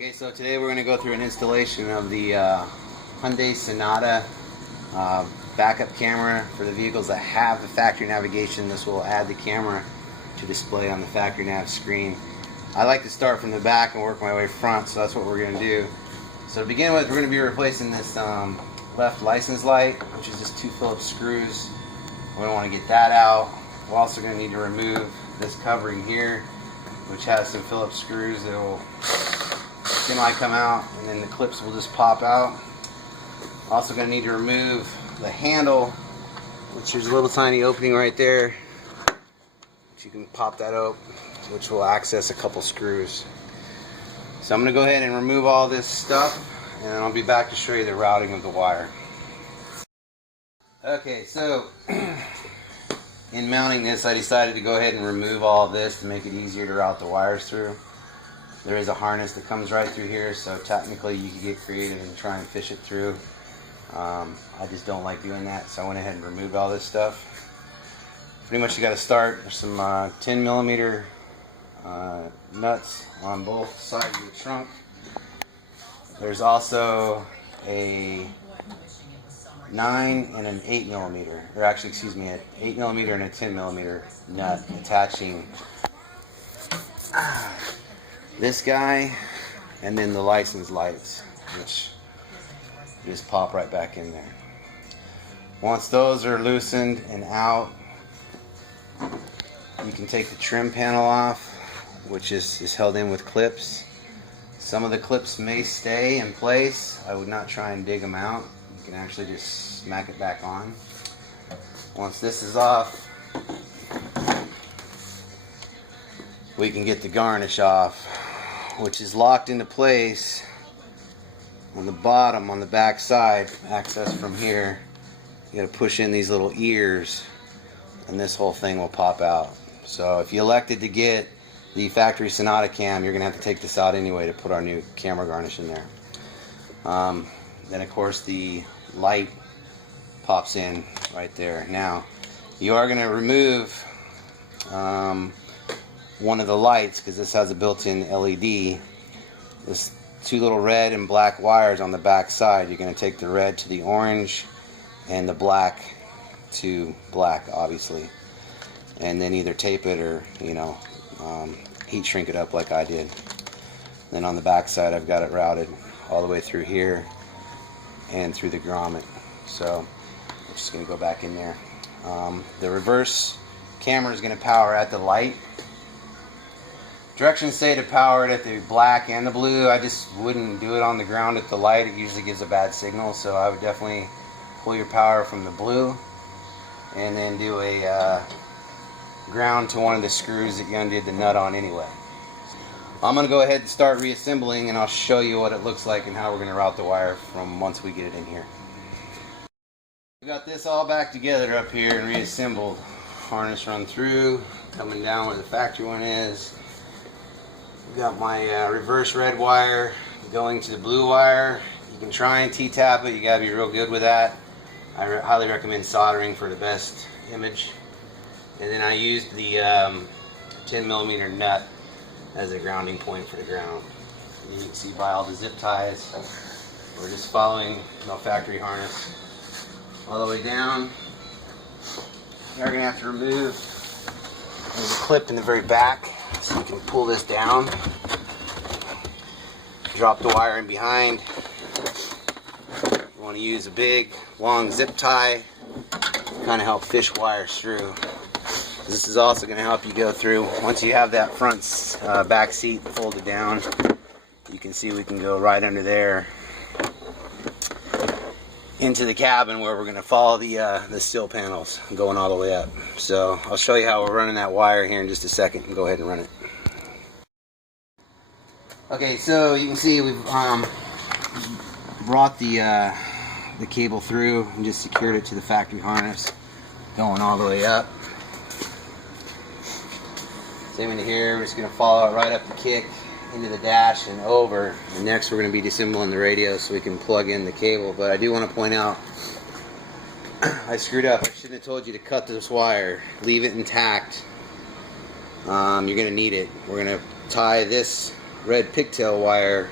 Okay, so today we're going to go through an installation of the Hyundai Sonata backup camera for the vehicles that have the factory navigation. This will add the camera to display on the factory nav screen. I like to start from the back and work my way front, so that's what we're going to do. So to begin with, we're going to be replacing this left license light, which is just 2 Phillips screws. We don't want to get that out. We're also going to need to remove this covering here, which has some Phillips screws that will come out, and then the clips will just pop out. Also going to need to remove the handle, which there's a little tiny opening right there, which you can pop that open, which will access a couple screws. So I'm going to go ahead and remove all this stuff, and then I'll be back to show you the routing of the wire. Okay, so in mounting this, I decided to go ahead and remove all of this to make it easier to route the wires through. There is a harness that comes right through here, so technically you could get creative and try and fish it through. I just don't like doing that, so I went ahead and removed all this stuff. Pretty much you got to start with some 10mm nuts on both sides of the trunk. There's also a 9 and an 8mm, or actually, excuse me, an 8mm and a 10mm nut attaching this guy, and then the license lights, which just pop right back in there. Once those are loosened and out, you can take the trim panel off, which is held in with clips. Some of the clips may stay in place. I would not try and dig them out. You can actually just smack it back on. Once this is off, we can get the garnish off, which is locked into place on the bottom, on the back side, access from here. You got to push in these little ears, and this whole thing will pop out. So if you elected to get the factory Sonata cam, you're going to have to take this out anyway to put our new camera garnish in there. Then of course the light pops in right there. Now you are going to remove one of the lights, because this has a built-in LED. This 2 little red and black wires on the back side. You're going to take the red to the orange and the black to black, obviously, and then either tape it or heat shrink it up like I did. Then on the back side, I've got it routed all the way through here and through the grommet. So I'm just going to go back in there. The reverse camera is going to power at the light. Directions say to power it at the black and the blue. I just wouldn't do it on the ground at the light. It usually gives a bad signal, so I would definitely pull your power from the blue and then do a ground to one of the screws that you undid the nut on anyway. I'm going to go ahead and start reassembling, and I'll show you what it looks like and how we're going to route the wire from once we get it in here. We got this all back together up here and reassembled. Harness run through, coming down where the factory one is. Got my reverse red wire going to the blue wire. You can try and T-tap it. You gotta be real good with that. I highly recommend soldering for the best image. And then I used the 10mm nut as a grounding point for the ground. You can see by all the zip ties, we're just following no factory harness all the way down. You're gonna have to remove, there's a clip in the very back, so you can pull this down, drop the wire in behind. You want to use a big long zip tie to kind of help fish wires through. This is also going to help you go through, once you have that front back seat folded down, you can see we can go right under there into the cabin where we're going to follow the sill panels going all the way up. So I'll show you how we're running that wire here in just a second, and go ahead and run it. Okay, so you can see we've brought the cable through and just secured it to the factory harness, going all the way up. Same in here, we're just going to follow it right up the kick into the dash and over. And next we're going to be disassembling the radio so we can plug in the cable. But I do want to point out, I screwed up. I shouldn't have told you to cut this wire. Leave it intact. You're going to need it. We're going to tie this red pigtail wire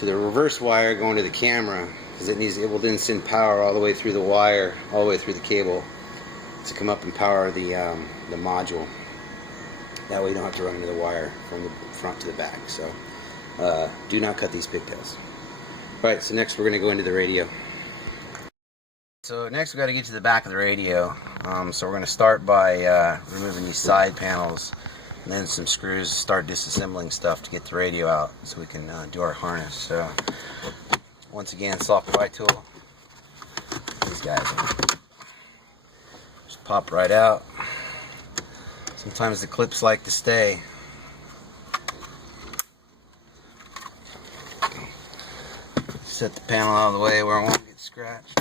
to the reverse wire going to the camera, because it will then send power all the way through the wire, all the way through the cable, to come up and power the module. That way you don't have to run into the wire from the front to the back. So do not cut these pigtails. Alright, so next we're going to go into the radio. So next we've got to get to the back of the radio. So we're going to start by removing these side panels, and then some screws, start disassembling stuff to get the radio out so we can do our harness. So once again, soft pry tool. These guys just pop right out. Sometimes the clips like to stay. Set the panel out of the way where it won't get scratched.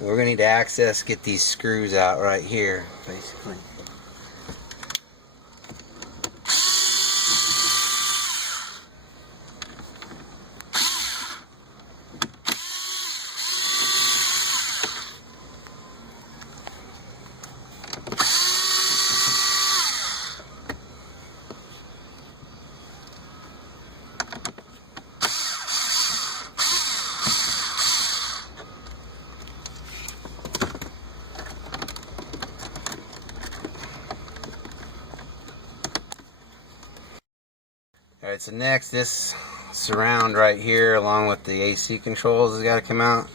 We're going to need to access, get these screws out right here, basically. Alright, so next, this surround right here along with the AC controls has got to come out.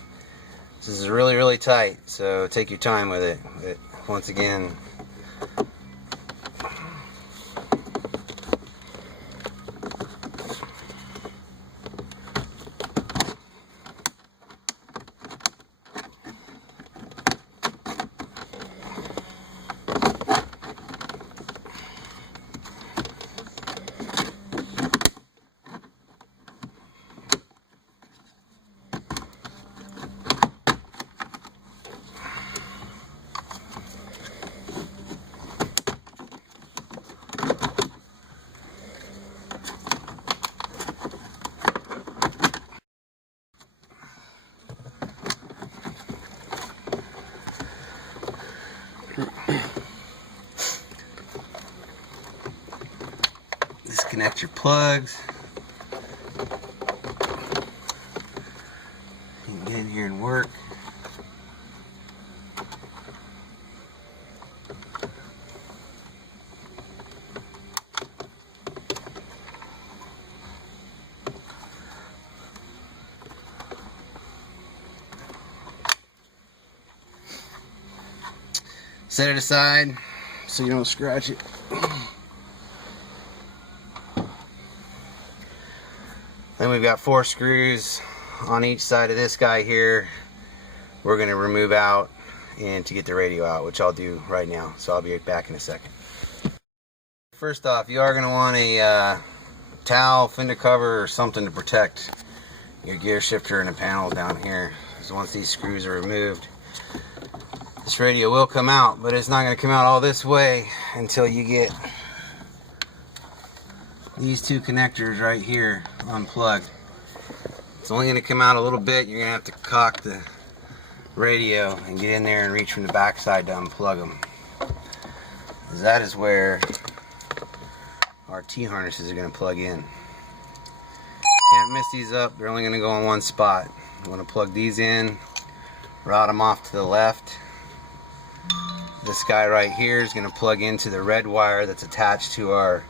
This is really, really tight, so take your time with it. But once again, disconnect your plugs. You can get in here and work. Set it aside so you don't scratch it. Then we've got 4 screws on each side of this guy here. We're going to remove out and to get the radio out, which I'll do right now. So I'll be back in a second. First off, you are going to want a towel, fender cover, or something to protect your gear shifter and the panels down here. So once these screws are removed, this radio will come out, but it's not going to come out all this way until you get these 2 connectors right here unplugged. It's only going to come out a little bit. You're going to have to cock the radio and get in there and reach from the back side to unplug them. That is where our T-harnesses are going to plug in. Can't mess these up. They're only going to go in one spot. I'm going to plug these in, route them off to the left. This guy right here is going to plug into the red wire that's attached to our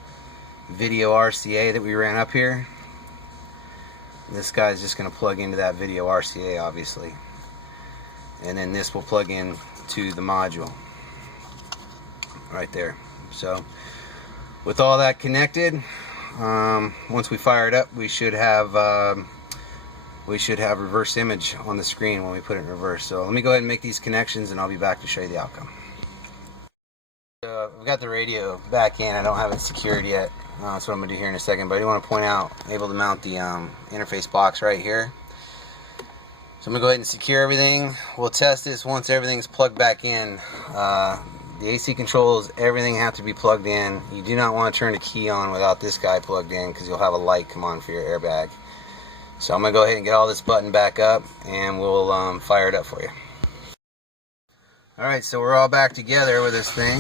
video RCA that we ran up here. This guy is just going to plug into that video RCA, obviously. And then this will plug in to the module right there. So with all that connected, once we fire it up, we should have reverse image on the screen when we put it in reverse. So let me go ahead and make these connections and I'll be back to show you the outcome. We've got the radio back in. I don't have it secured yet. That's what I'm going to do here in a second. But I do want to point out, I'm able to mount the interface box right here. So I'm going to go ahead and secure everything. We'll test this once everything's plugged back in. The AC controls, everything have to be plugged in. You do not want to turn the key on without this guy plugged in, because you'll have a light come on for your airbag. So I'm going to go ahead and get all this button back up, and we'll fire it up for you. Alright, so we're all back together with this thing.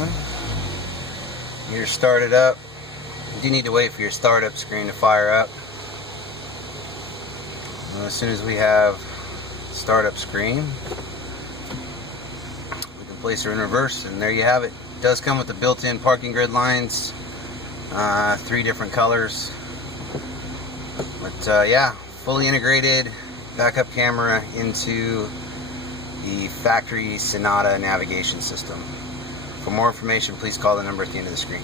You just start it up. You do need to wait for your startup screen to fire up. And as soon as we have startup screen, we can place her in reverse, and there you have it. It does come with the built-in parking grid lines, 3 different colors. But yeah, fully integrated backup camera into the factory Sonata navigation system. For more information, please call the number at the end of the screen.